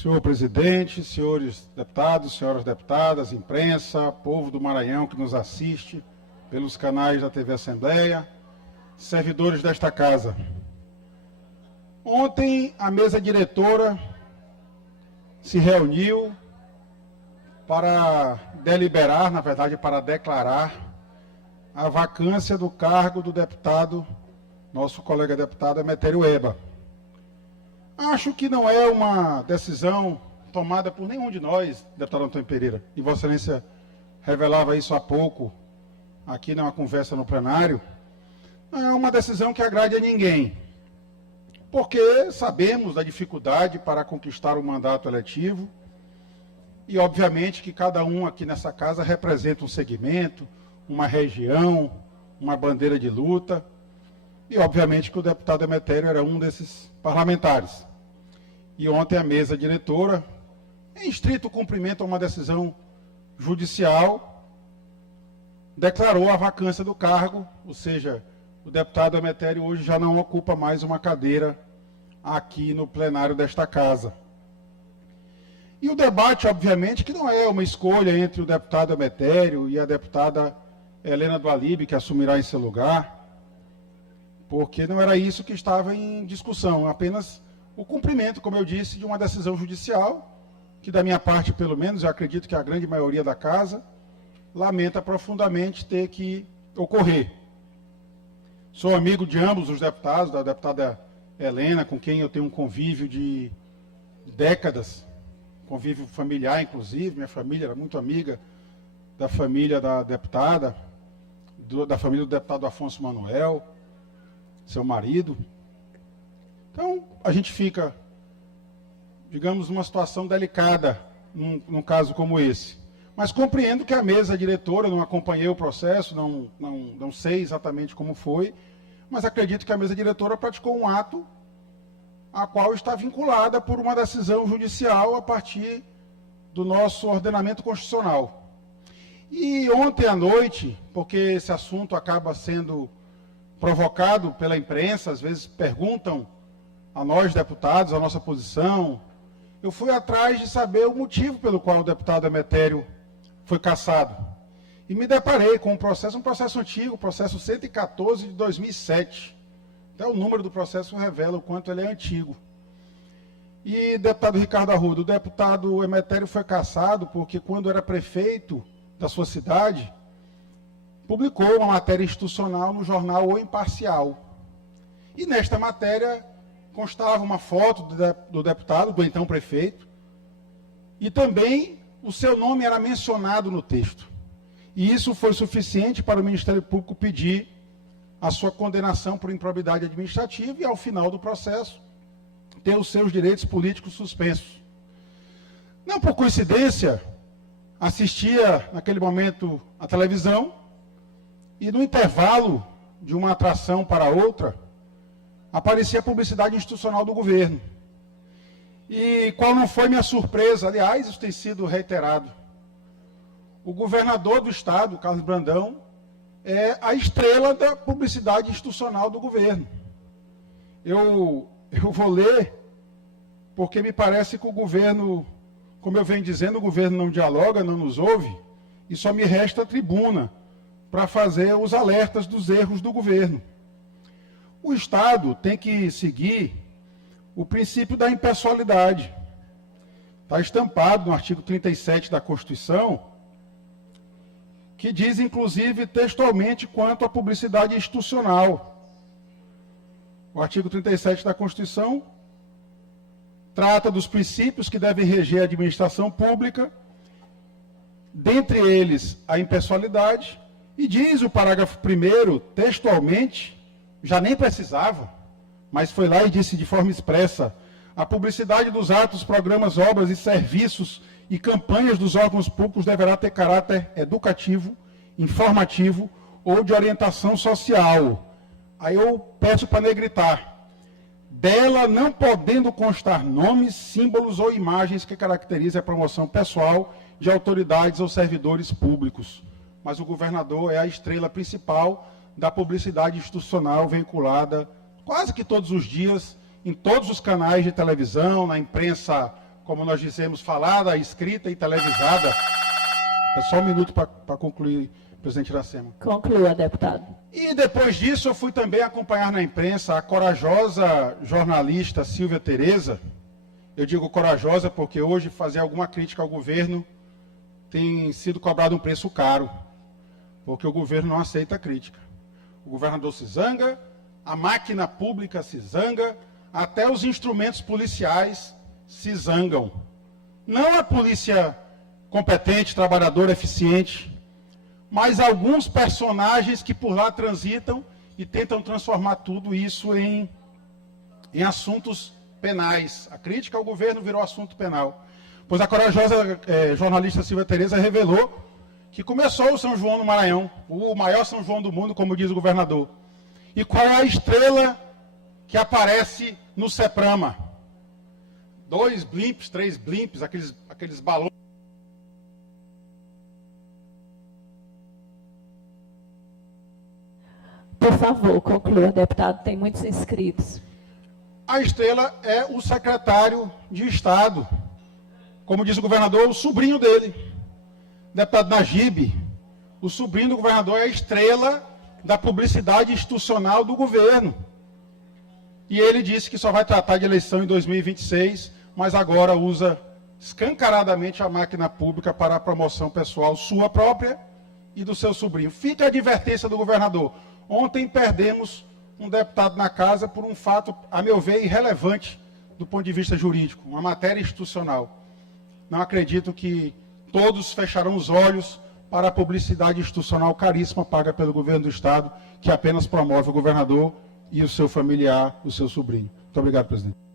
Senhor presidente, senhores deputados, senhoras deputadas, imprensa, povo do Maranhão que nos assiste pelos canais da TV Assembleia, servidores desta casa. Ontem a mesa diretora se reuniu para deliberar, na verdade, para declarar a vacância do cargo do deputado, nosso colega deputado Emetério Eba. Acho que não é uma decisão tomada por nenhum de nós, deputado Antônio Pereira, e Vossa Excelência revelava isso há pouco, aqui numa conversa no plenário. Não é uma decisão que agrade a ninguém, porque sabemos da dificuldade para conquistar o mandato eletivo, e obviamente que cada um aqui nessa casa representa um segmento, uma região, uma bandeira de luta, e obviamente que o deputado Emetério era um desses parlamentares. E ontem a mesa diretora, em estrito cumprimento a uma decisão judicial, declarou a vacância do cargo, ou seja, o deputado Emetério hoje já não ocupa mais uma cadeira aqui no plenário desta casa. E o debate, obviamente, que não é uma escolha entre o deputado Emetério e a deputada Helena do Alibe, que assumirá em seu lugar, porque não era isso que estava em discussão, apenas o cumprimento, como eu disse, de uma decisão judicial, que da minha parte, pelo menos, eu acredito que a grande maioria da casa lamenta profundamente ter que ocorrer. Sou amigo de ambos os deputados, da deputada Helena, com quem eu tenho um convívio de décadas, convívio familiar, inclusive, minha família era muito amiga da família da deputada, da família do deputado Afonso Manuel, seu marido. Então, a gente fica, digamos, numa situação delicada num caso como esse. Mas compreendo que a mesa diretora, não acompanhei o processo, não sei exatamente como foi, mas acredito que a mesa diretora praticou um ato a qual está vinculada por uma decisão judicial a partir do nosso ordenamento constitucional. E ontem à noite, porque esse assunto acaba sendo provocado pela imprensa, às vezes perguntam a nós, deputados, a nossa posição, eu fui atrás de saber o motivo pelo qual o deputado Emetério foi cassado. E me deparei com um processo antigo, o processo 114 de 2007. Até o número do processo revela o quanto ele é antigo. E, deputado Ricardo Arruda, o deputado Emetério foi cassado porque, quando era prefeito da sua cidade, publicou uma matéria institucional no jornal O Imparcial. E nesta matéria constava uma foto do deputado, do então prefeito, e também o seu nome era mencionado no texto. E isso foi suficiente para o Ministério Público pedir a sua condenação por improbidade administrativa e, ao final do processo, ter os seus direitos políticos suspensos. Não por coincidência, assistia naquele momento a televisão e, no intervalo de uma atração para outra, aparecia a publicidade institucional do governo. E qual não foi minha surpresa, aliás, isso tem sido reiterado. O governador do estado, Carlos Brandão, é a estrela da publicidade institucional do governo. Eu vou ler, porque me parece que o governo, como eu venho dizendo, o governo não dialoga, não nos ouve, e só me resta a tribuna para fazer os alertas dos erros do governo. O Estado tem que seguir o princípio da impessoalidade. Está estampado no artigo 37 da Constituição, que diz, inclusive, textualmente, quanto à publicidade institucional. O artigo 37 da Constituição trata dos princípios que devem reger a administração pública, dentre eles a impessoalidade, e diz o parágrafo 1º, textualmente, já nem precisava, mas foi lá e disse de forma expressa: a publicidade dos atos, programas, obras e serviços e campanhas dos órgãos públicos deverá ter caráter educativo, informativo ou de orientação social. Aí eu peço para negritar: dela não podendo constar nomes, símbolos ou imagens que caracterizem a promoção pessoal de autoridades ou servidores públicos. Mas o governador é a estrela principal da publicidade institucional veiculada quase que todos os dias, em todos os canais de televisão, na imprensa como nós dissemos, falada, escrita e televisada. É só um minuto para concluir, presidente Iracema. Conclua, deputado. E depois disso eu fui também acompanhar na imprensa a corajosa jornalista Silvia Tereza. Eu digo corajosa porque hoje fazer alguma crítica ao governo tem sido cobrado um preço caro, porque o governo não aceita crítica. O governador se zanga, a máquina pública se zanga, até os instrumentos policiais se zangam. Não a polícia competente, trabalhadora, eficiente, mas alguns personagens que por lá transitam e tentam transformar tudo isso em assuntos penais. A crítica ao governo virou assunto penal. Pois a corajosa jornalista Silvia Tereza revelou que começou o São João no Maranhão, o maior São João do mundo, como diz o governador. E qual é a estrela que aparece no CEPRAMA? 2 blimps, 3 blimps, aqueles balões. Por favor, conclua, deputado. Tem muitos inscritos. A estrela é o secretário de Estado. Como diz o governador, o sobrinho dele. Deputado Najib, o sobrinho do governador é a estrela da publicidade institucional do governo. E ele disse que só vai tratar de eleição em 2026, mas agora usa escancaradamente a máquina pública para a promoção pessoal sua própria e do seu sobrinho. Fica a advertência do governador. Ontem perdemos um deputado na casa por um fato, a meu ver, irrelevante do ponto de vista jurídico, uma matéria institucional. Não acredito que todos fecharão os olhos para a publicidade institucional caríssima paga pelo governo do Estado, que apenas promove o governador e o seu familiar, o seu sobrinho. Muito obrigado, presidente.